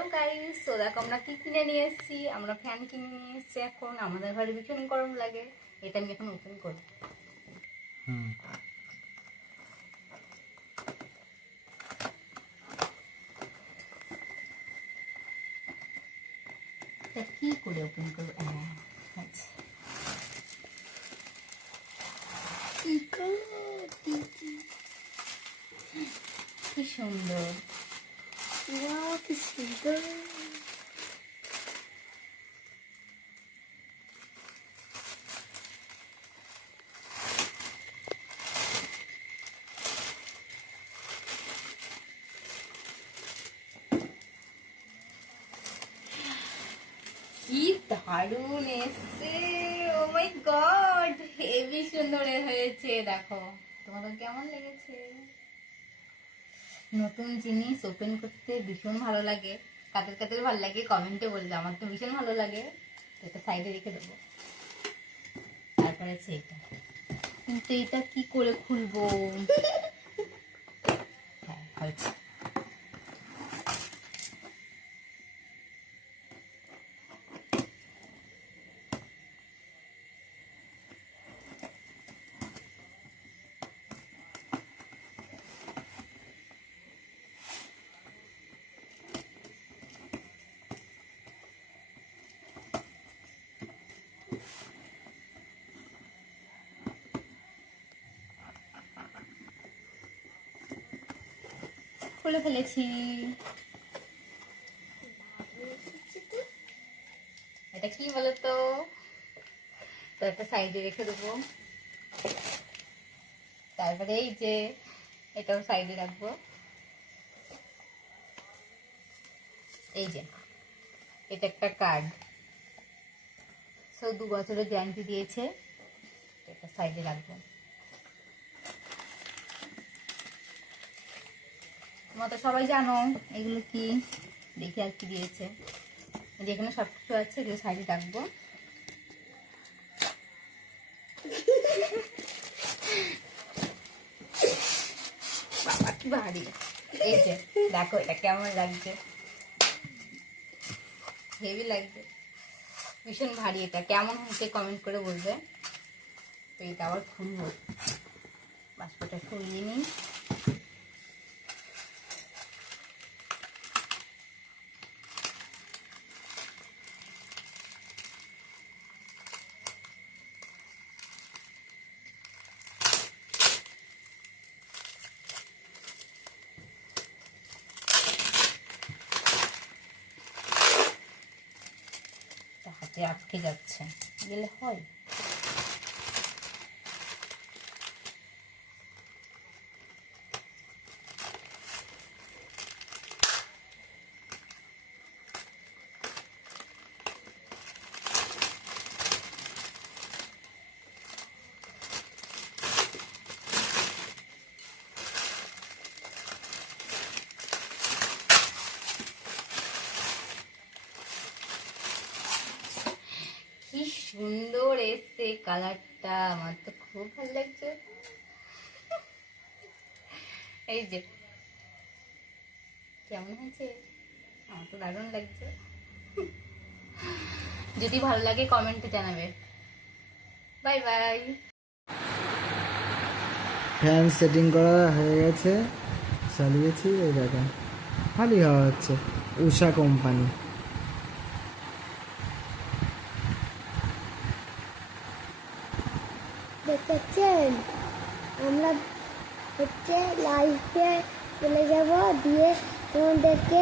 Hello guys, তো দেখো আমরা কি কিনে নিয়ে এসেছি। আমরা ফ্যান কিনে নিয়ে এসেছি। এখন আমাদের ঘরে ভীষণ গরম লাগে। এটা আমি এখন ওপেন করব। কি করে ওপেন করবো? আচ্ছা, কি সুন্দর, কি সুন্দর। কি দারুণ এসছে। ও মাই গড, হেভি সুন্দর হয়েছে। দেখো তোমাদের কেমন লেগেছে? নতুন জিনিস ওপেন করতে ভীষণ ভালো লাগে। কাদের কাদের ভালো লাগে কমেন্টে বলবে। আমার তো ভীষণ ভালো লাগে। এটা সাইডে রেখে দেবো। তারপরে আছে এটা, কিন্তু এটা কি করে খুলবো? হ্যাঁ, হয়েছে। খুলে ফেলেছি। এটা কি বলতো? তো একটা সাইডে রেখে দেবো। তারপরে এই যে এটাও সাইডে রাখবো। এই যে এটা একটা কার্ড, 2 বছরের গ্যারান্টি দিয়েছে। এটা সাইডে রাখবো। তোমরা তো সবাই জানো এগুলো কি। দেখি আর কি দিয়েছে। যেখানে সব কিছু আছে এগুলো সাইডে রাখবো। বাবা কি ভারী। এই যে দেখো এটা কেমন লাগছে। হেভি লাগছে, ভীষণ ভারী। এটা কেমন হয়েছে কমেন্ট করে বলবে। তো এটা আবার খুলবো। বাষ্পটা খুলিয়ে নিই। হাতে আটকে যাচ্ছে, গেলে হয়। কি সুন্দর এসছে কালারটা, আমার তো খুব ভালো লাগছে। এই যে কেমন হয়েছে? আমার তো দারুণ লাগছে। যদি ভালো লাগে কমেন্টে জানাবে। Bye bye. ফ্যান সেটিং করা হয়ে গেছে, চালিয়েছি। এই দেখেন খালি হাওয়া হচ্ছে। উষা কোম্পানি। দেখতেছেন, আমরা হচ্ছে লাইফে চলে যাব, দিয়ে তোমাদেরকে